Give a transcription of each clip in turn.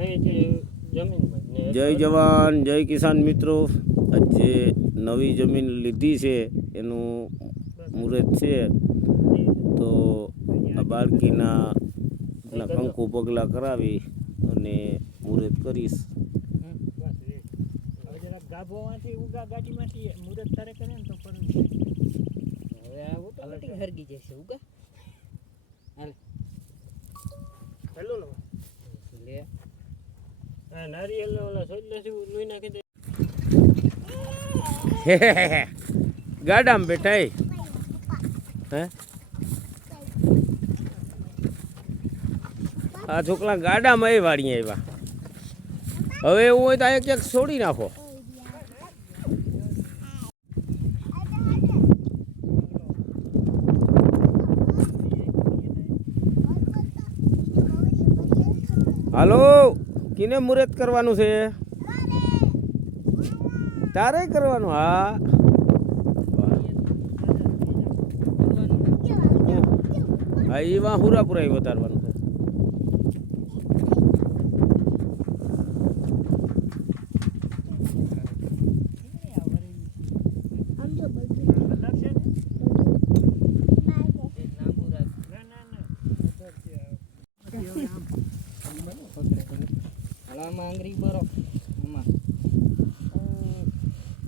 જય જવાન જય કિસાન મિત્રો. આજે નવી જમીન લીધી છે એનું મુહૂર્ત છે, તો આ બાળકીના કંકુ પગલા કરાવી અને મુહૂર્ત કરીશ. ગાભોમાંથી ઉગા ગાડીમાંથી મુહૂર્ત તારે કરે ને તો પણ હવે આ ઓટોમેટિક હરગી જશે ઉગા. હાલ હેલો લે આ નારિયેલ ઓલા સોજલેથી લોઈ નાખી દે. ગાડામાં બેઠા હે આ છોકરા ગાડામાં એ વાળીએ આવ્યા. હવે એવું હોય તો આ ક્યાંક છોડી નાખો. હાલો, કિને મુહૂર્ત કરવાનું છે? તારે કરવાનું? હા હા, એ વા હુરાપુરા વધારવાનું છે.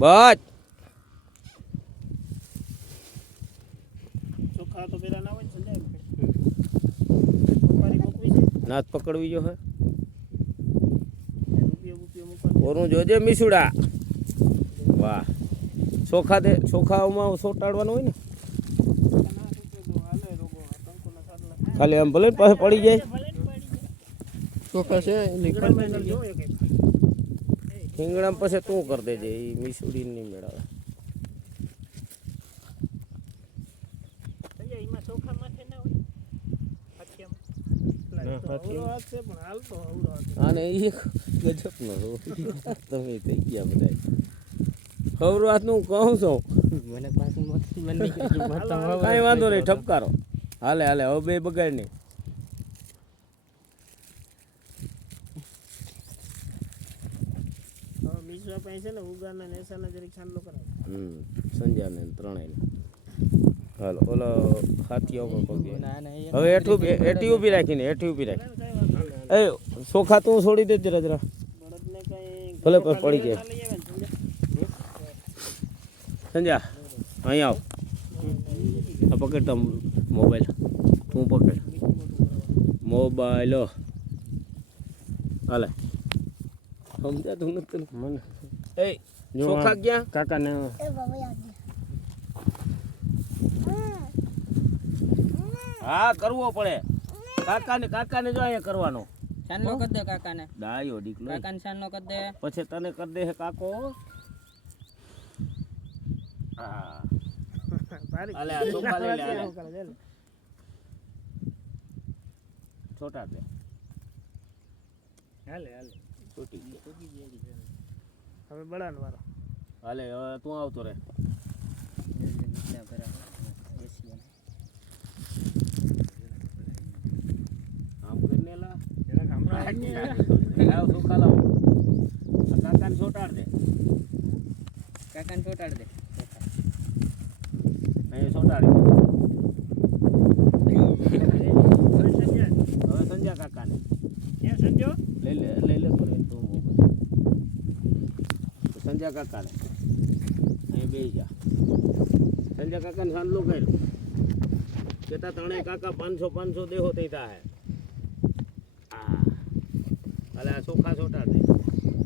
બસ ચોખા તો પેલા ના હોય ને નાથ પકડવી જો હે ઓરું જોજે મીસુડા. વાહ, ચોખા દે, ચોખામાં સોટાડવાનું હોય ને ખાલી આમ ભલે પાસે પડી જાય. ચોખા છે રીંગણા પછી તું કરી દેજે, એ મીસુડી નહીં મેળવે. આને એક ગજબ નો તમે થઈ ગયા બધા. ખવરાત નું કહું છું મને પાછું કાંઈ વાંધો નહીં, ઠપકારો હાલે હાલે. હવે બે બગાડ નહીં. સંજ્ઞાને ત્રણેય હાલો ઓલો હાથીઓ હવે એઠી ઊભી રાખીને એઠી ઊભી રાખી. એ ચોખા તું છોડી દે જરા જરા, ભલે પડી જાય. સંજ્ઞા અહીં આવ, આ પકડ તો મોબાઈલ, તું પકડ મોબાઈલ. હાલે સમજા તું નથી મને. એ ચોખા ક્યાં કાકાને? હા કરવો પડે કાકાને. કાકાને જો અહીંયા કરવાનો. સાનો કર દે કાકાને. ડાયો દીકલો કાકાને સાનો કર દે, પછી તને કર દે હે કાકો. હા હાલે આ ચોખા લઈ લે. હાલે છોટા દે. હાલે હાલે છોટી હવે બળાન વાળો. હાલે હવે તું આવતો રે. આમ કરીને લા આવ સુખા લાવ. કાકાને છોટાડ દે. કાકાને ચોટાડ દે. અહીં છોટાડી હવે સંજ્યા કાકાને. ક્યાં સંજો? લઈ લે પર તો સંજ્યા કાકાને અહીં બે જા. સંજ્યા કાકાને સાંજલો કર્યો કેતા ત્રણેય કાકા 500 દેહો થઈ થાય. હાલે આ ચોખા છોટા દે.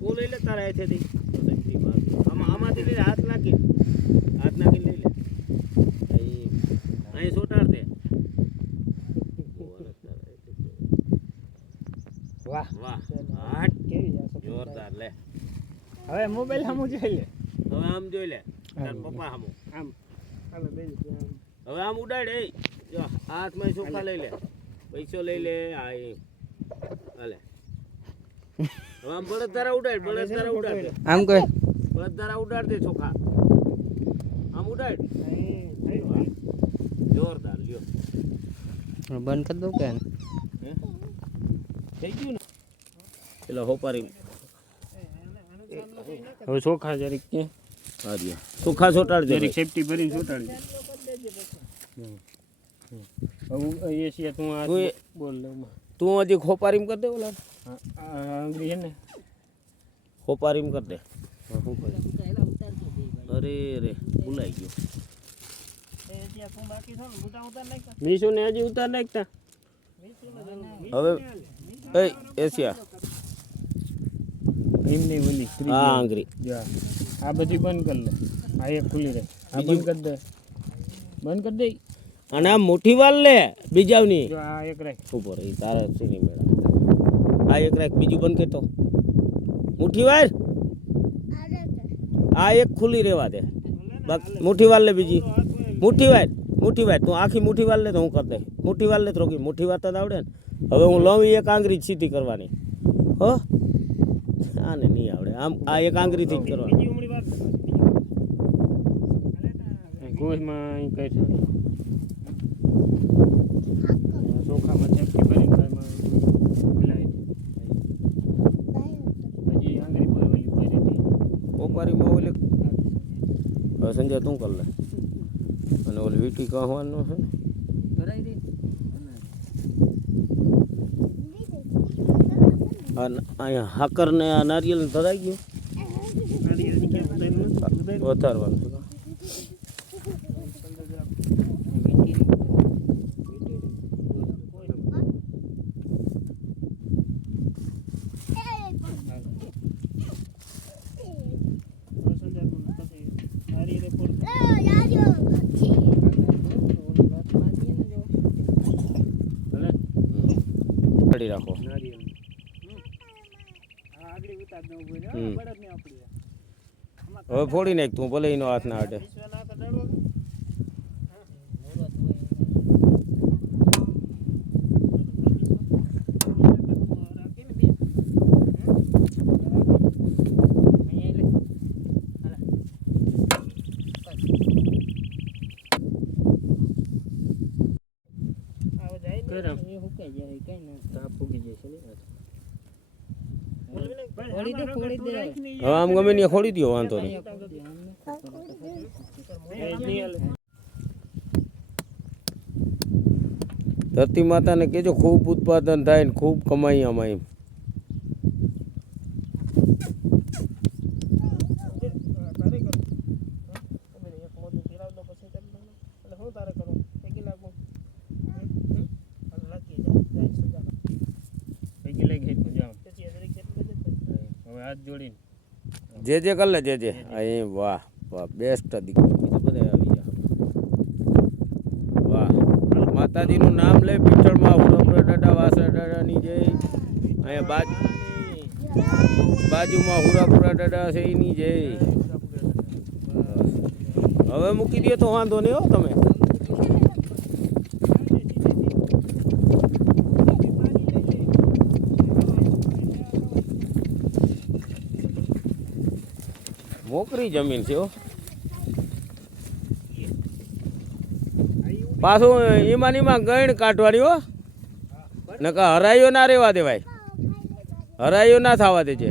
તું લઈ લે તારા અહીંથી. આમાંથી લઈ લે, હાથ નાખીને લઈ લે. અહીં છોટાડ દે. વાહ વાહ કેવી જશે જોરદાર. લે હવે મોબાઈલ સામું જોઈ લે. હવે આમ જોઈ લે તાર પપ્પા સામું. આમ હાલો બે હવે આમ ઉડાડ. એ જો હાથમાં ચોખા લઈ લે, પૈસો લઈ લે. હા એ હાલે હવે આમ બળદ ધારા ઉડાડ. બળદ ધારા ઉડાડ દે. આમ કહે બળદ ધારા ઉડાડ દે ચોખા. આમ ઉડાડ. જોરદાર. લ્યો બંધ કરી દઉં કે થઈ ગયું ને. પેલા હોપારી હવે ચોખા જરીક કે હારી સુખા સોટાડજો જરીક સેફટી ભરીને ચોટાડી હવે એ છે તું આ તું એ- બોલ લે તું હજી હોપારીમ કરી દે ઓલા આંગળી છે ને હોપારીમ કરી દે હા, શું કરે? એલા ઉતારતો દે ભાઈ અરે રે ભૂલાઈ ગયો એ ત્યાં તું બાકી છો ને બુટા ઉતાર નાખ મીસુ ને હજી ઉતાર નાખતા હવે એ એશિયા એમ નહીં બોલી આ આંગળી જા આ બધી બંધ કરી લે આ એક ખુલ્લી રહે આ બંધ કરી દે બંધ કરી દે અને આ મુઠ્ઠી વાળ લે બીજાવની જો આ એક રાખ ઉપર એ તારા સીની મેળા આ એક રાખ બીજું બંધ કરતો મુઠ્ઠી વાર આ એક ખુલ્લી રહેવા દે મુઠ્ઠી વાર લે બીજી મુઠ્ઠી વાર તું આખી મુઠ્ઠી વાર લે તો હું કરી દે મુઠ્ઠી વાર લે તો રોકી મુઠ્ઠી વાર તો આવડે ને હવે હું લઉં ઈ એક આંગળી જ સીધી કરવાની હો આને નહીં આવડે આમ આ એક આંગળીથી જ કરવાની બીજી ઉમળી વાત ગોશમાં અહીં કઈ છે ચોખામાં સેફટી ભરીને એમાં મિલાવી દે. હજી આંગળી પર ઓલી ભરી હતી ઓપારીમાં ઓલી હવે સંજય તું કર લે અને ઓલી વીટી કહવાનું છે ને ભરાઈ દે અહીંયા હાકર ને આ નારિયેલ ધરાઈ ગયું વધારવાનું છે ભલે કાઢી રાખો નારિયેલ આગળ ઉતાર દઉં બોલ્યો હમ. બળદ ને આપડી હવે ફોડી નાખ તું ભલે એનો હાથ ના હાટે વિશ્વ ના તો ડળવો કેરમ એ હુકાઈ જાય કઈ ના તાપ ફૂગી જશે ને ફોડી દે હવે આમ ગમે ને ખોડી દો વાંધો નહીં ધરતી માતાને કહેજો ખૂબ ઉત્પાદન થાય ને ખૂબ કમાઈ આમાં એમ તારે કરું તમે એક મોટું ફેરાવ દો પછી કરી દો એટલે હું તારે કરું એક લાગુ લખી જાય સુધા પૈકી લઈ ગઈ તું જાઓ પછી અદરી કેટલું હવે હાથ જોડીને જે કર લે જે અહીં વાહ વાહ બેસ્ટ દીકરી બીજું બધા આવી ગયા વાહ માતાજીનું નામ લે પીઠળમાં હુરમરા દાદા વાસા દાદાની જય અહીંયા બાજુમાં હુરાપુરા દાદા છે એની જય હવે મૂકી દે તો વાંધો નહીં હો તમે મોકરી જમીન છે હો પાછું એમાં ગણ કાઢવાની હો નકા હરાયો ના રહેવા દેવાય હરાયો ના થવા દેજે